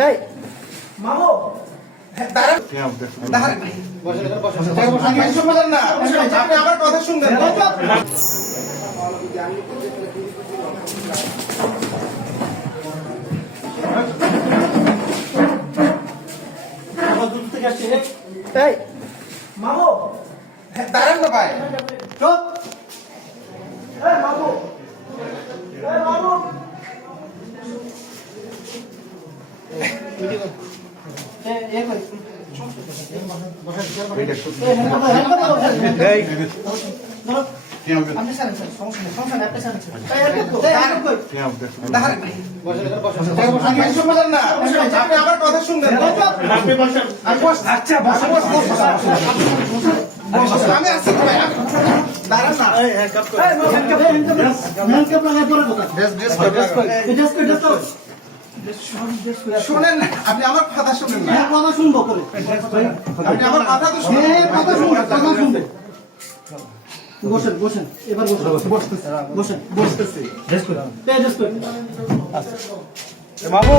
এই মামু দাঁড়ান দাঁড়ান বসেন না আপনি আমার কথা শুনবেন এই মামু দাঁড়ান না ভাই চুপ এই মামু এই মামু আমার কথা শুনবেন আচ্ছা আমি আসছি দাঁড়ান না শুনেন না আপনি আমার কথা শুনেন না কথা শুনবো করে আপনি আমার কথা তো শুনেন কথা শুনবে বসেন বসেন এবার বসেন বসতেছি মামু